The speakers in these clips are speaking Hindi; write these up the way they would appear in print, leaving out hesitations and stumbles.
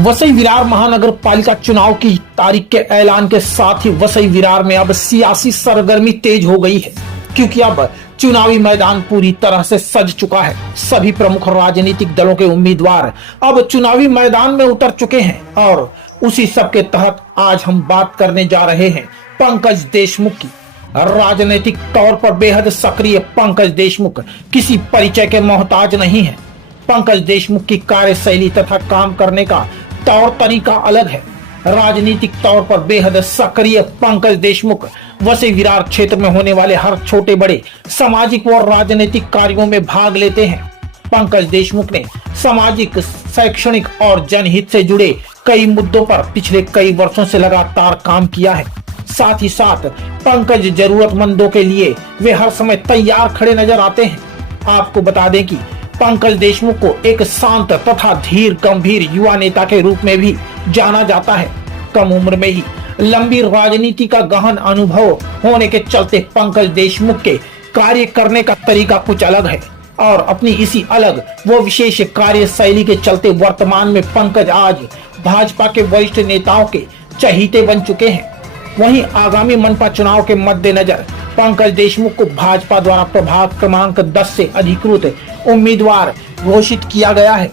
वसई विरार महानगर पालिका चुनाव की तारीख के ऐलान के साथ ही वसई विरार में अब सियासी सरगर्मी तेज हो गई है, क्योंकि अब चुनावी मैदान पूरी तरह से सज चुका है। सभी प्रमुख राजनीतिक दलों के उम्मीदवार अब चुनावी मैदान में उतर चुके हैं और उसी सब के तहत आज हम बात करने जा रहे हैं पंकज देशमुख की। राजनीतिक तौर पर बेहद सक्रिय पंकज देशमुख किसी परिचय के मोहताज नहीं है। पंकज देशमुख की कार्यशैली तथा काम करने का तौर तरीका अलग है। राजनीतिक तौर पर बेहद सक्रिय पंकज देशमुख वसई विरार क्षेत्र में होने वाले हर छोटे बड़े सामाजिक व राजनीतिक कार्यों में भाग लेते हैं। पंकज देशमुख ने सामाजिक, शैक्षणिक और जनहित से जुड़े कई मुद्दों पर पिछले कई वर्षों से लगातार काम किया है। साथ ही साथ पंकज जरूरतमंदों के लिए वे हर समय तैयार खड़े नजर आते हैं। आपको बता दें कि पंकज देशमुख को एक शांत तथा धीर गंभीर युवा नेता के रूप में भी जाना जाता है। कम उम्र में ही लंबी राजनीति का गहन अनुभव होने के चलते पंकज देशमुख के कार्य करने का तरीका कुछ अलग है और अपनी इसी अलग व विशेष कार्यशैली के चलते वर्तमान में पंकज आज भाजपा के वरिष्ठ नेताओं के चहीते बन चुके हैं। वहीं आगामी मनपा चुनाव के मद्देनजर पंकज देशमुख को भाजपा द्वारा प्रभाग क्रमांक 10 से अधिकृत उम्मीदवार घोषित किया गया है।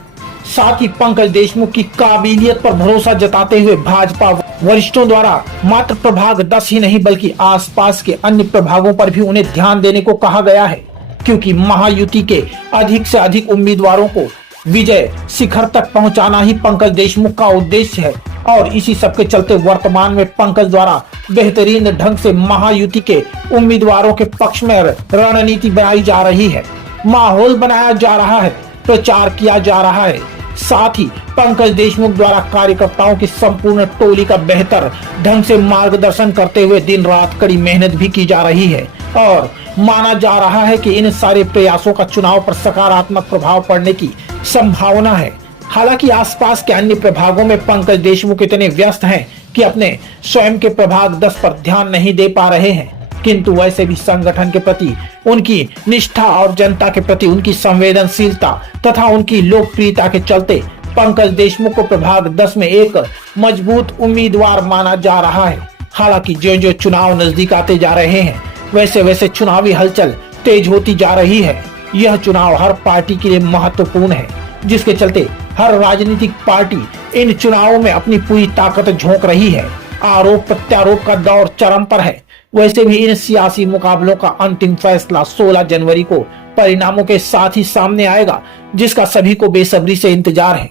साथ ही पंकज देशमुख की काबिलियत पर भरोसा जताते हुए भाजपा वरिष्ठों द्वारा मात्र प्रभाग 10 ही नहीं बल्कि आसपास के अन्य प्रभागों पर भी उन्हें ध्यान देने को कहा गया है, क्योंकि महायुति के अधिक से अधिक उम्मीदवारों को विजय शिखर तक पहुंचाना ही पंकज देशमुख का उद्देश्य है। और इसी सब के चलते वर्तमान में पंकज द्वारा बेहतरीन ढंग से महायुति के उम्मीदवारों के पक्ष में रणनीति बनाई जा रही है, माहौल बनाया जा रहा है, प्रचार किया जा रहा है। साथ ही पंकज देशमुख द्वारा कार्यकर्ताओं की संपूर्ण टोली का बेहतर ढंग से मार्गदर्शन करते हुए दिन रात कड़ी मेहनत भी की जा रही है और माना जा रहा है कि इन सारे प्रयासों का चुनाव पर सकारात्मक प्रभाव पड़ने की संभावना है। हालांकि आसपास के अन्य प्रभागों में पंकज देशमुख इतने व्यस्त हैं कि अपने स्वयं के प्रभाग 10 पर ध्यान नहीं दे पा रहे हैं, किंतु वैसे भी संगठन के प्रति उनकी निष्ठा और जनता के प्रति उनकी संवेदनशीलता तथा उनकी लोकप्रियता के चलते पंकज देशमुख को प्रभाग 10 में एक मजबूत उम्मीदवार माना जा रहा है। हालांकि जो जो चुनाव नजदीक आते जा रहे हैं वैसे वैसे चुनावी हलचल तेज होती जा रही है। यह चुनाव हर पार्टी के लिए महत्वपूर्ण है, जिसके चलते हर राजनीतिक पार्टी इन चुनावों में अपनी पूरी ताकत झोंक रही है। आरोप प्रत्यारोप का दौर चरम पर है। वैसे भी इन सियासी मुकाबलों का अंतिम फैसला 16 जनवरी को परिणामों के साथ ही सामने आएगा, जिसका सभी को बेसब्री से इंतजार है।